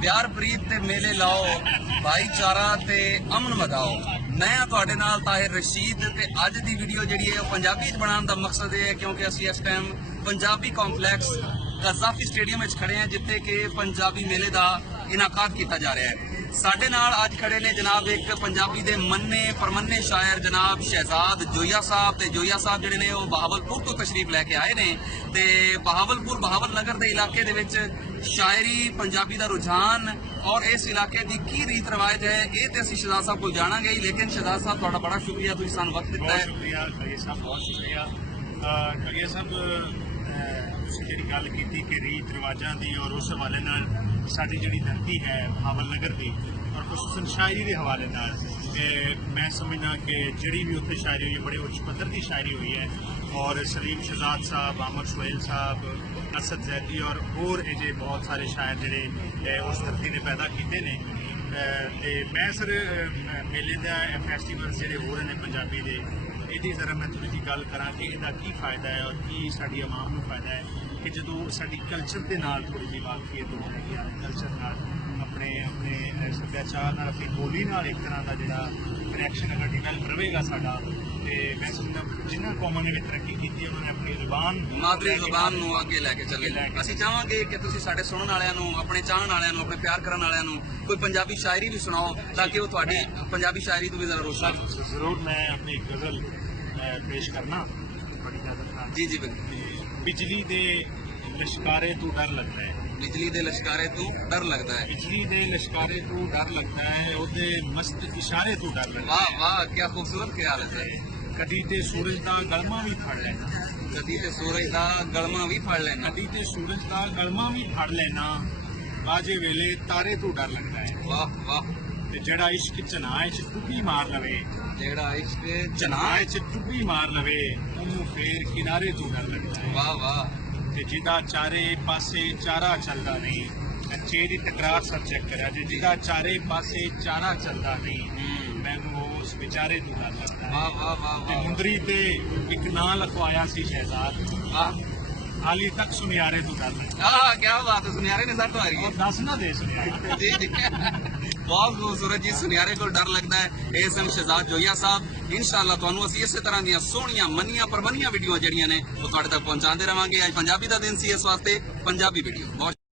प्यार प्रीत ते मेले लाओ, भाईचारा ते अमन वधाओ। मैं तुहाडे नाल ताहिर रशीद ते अज दी वीडियो जिहड़ी है पंजाबी च बनाने का मकसद है क्योंकि असीं इस time Punjabi complex Gaddafi stadium में खड़े हैं जिथे कि पंजाबी मेले का इनाकात किया जा रहा है। साडे नाल अज खड़े ने जनाब एक पंजाबी दे मन्ने परमन्ने शायर जनाब शहजाद जोया साहब ते जोया साहब जिहड़े ने वो बहावलपुर तो तशरीफ लैके आए ने ते बहावलपुर बहावल नगर के इलाके दे विच शायरी पंजाबी का रुझान और इस इलाके की की रीत रिवाज है ये तो असीं शहजाद साहब को जाणांगे ही। लेकिन शहजाद साहब तुहाडा बड़ा शुक्रिया तुसीं सानूं वक्त दिता है। शुक्रिया खलील साहब, बहुत शुक्रिया खलील साहब। ਤੁਸੀਂ ਜਿਹੜੀ ਗੱਲ ਕੀਤੀ ਕਿ ਰੀਤ ਰਿਵਾਜਾਂ ਦੀ ਔਰ ਉਸ ਹਵਾਲੇ ਨਾਲ ਸਾਡੀ ਜਿਹੜੀ ਧਰਤੀ ਹੈ ਬਹਾਵਲ ਨਗਰ ਦੀ ਔਰ ਖੁਸੂਸਨ ਸ਼ਾਇਰੀ ਦੇ ਹਵਾਲੇ ਨਾਲ ਮੈਂ ਸਮਝਦਾ ਕਿ ਜਿਹੜੀ ਵੀ ਉੱਥੇ ਸ਼ਾਇਰੀ ਹੋਈ ਹੈ ਬੜੇ ਉੱਚ ਪੱਧਰ ਦੀ ਸ਼ਾਇਰੀ ਹੋਈ ਹੈ ਔਰ ਸਲੀਮ ਸ਼ਹਜ਼ਾਦ ਸਾਹਿਬ, ਆਮਰ ਸੁਹੇਲ ਸਾਹਿਬ, असद जैदी और होर ये बहुत सारे शायर जोड़े उस धरती ने पैदा किए ने। मैं सर मेले का फैसटिवल जोड़े हो रहे हैं पंजाबी के ये जरा मैं थोड़ी जी गल करा कि इसका की फायदा है और की साड़ी आवाम को फायदा है कि जो साड़ी कल्चर के नाल थोड़ी जी वाकफियत हो जाएगी, कल्चर नाल अपने अपने सभ्याचार नाल अपनी बोली नाल एक तरह का जोड़ा कनैक्शन अगर डिवेलप रहेगा साडा ते मैं समझदा जिन्हां कौमां ने भी तरक्की की उन्होंने अपनी जुबान मादरी जुबान नूं अगे लैके चले। ਅਸੀਂ ਚਾਹਾਂਗੇ ਕਿ ਤੁਸੀਂ ਸਾਡੇ ਸੁਣਨ ਵਾਲਿਆਂ ਨੂੰ, ਆਪਣੇ ਚਾਹਣ ਵਾਲਿਆਂ ਨੂੰ, ਆਪਣੇ ਪਿਆਰ ਕਰਨ ਵਾਲਿਆਂ ਨੂੰ ਕੋਈ ਪੰਜਾਬੀ ਸ਼ਾਇਰੀ ਵੀ ਸੁਣਾਓ ਤਾਂ ਕਿ ਉਹ ਤੁਹਾਡੀ ਪੰਜਾਬੀ ਸ਼ਾਇਰੀ ਤੋਂ ਵੀ ਜ਼ਰਾ ਰੋਸ਼ਨ ਹੋ। ਜ਼ਰੂਰ मैं अपनी एक गज़ल पेश करना बड़ी इजाजत। जी जी बिल्कुल। बिजली दे लश्कारे तू डर लगता है, बिजली दे लश्कारे तू डर लगता है, बिजली दे लश्कारे तू डर लगता है, ओदे मस्त इशारे तू डर लगता है। वाह वाह क्या खूबसूरत ख्याल है। कदी ते सूरज दा गलमा भी फड़ लेना, कदी ते सूरज दा गलमा भी फड़ लेना, कदी ते सूरज दा गलमा भी फड़ लेना, बाजे वेले तारे तू डर लगता है। वाह वाह। ते जेड़ा इश्क चनाए च टुब्बी मार लवे, जेड़ा इश्क चनाए चनाए च टुब्बी मार लवे, ओनू फेर किनारे तू डर लगता है। वाह वाह। ते जिदा चारे पासे चारा चलदा नहीं, अच्छे दी तकरार सब चेक करा जे जिदा चारे पासे चारा चलदा नहीं, मैनू उस बेचारे तू डर लगता है। वाह वाह वाह ते वाह। मुंदरी ते एक नां लखवाया सी शहजाद, वाह हाली तक सुनियारे तू डर लगता आह क्या बात है। सुनियारे ने सर तो आ रही है। है। और दस ना दे सुनियारे। जी जी बहुत खूबसूरत जी। सुनियारे को डर लगता है एस एम शहजाद जोया साहब। इंशाअल्लाह तुहानू असीं इस तरह दी सोहणियां मनियां परमनियां वीडियो जड़ियां ने वो तुहाडे तक पहुंचाते रहांगे। अज पंजाबी का दिन सी इस वास्ते पंजाबी वीडियो बहुत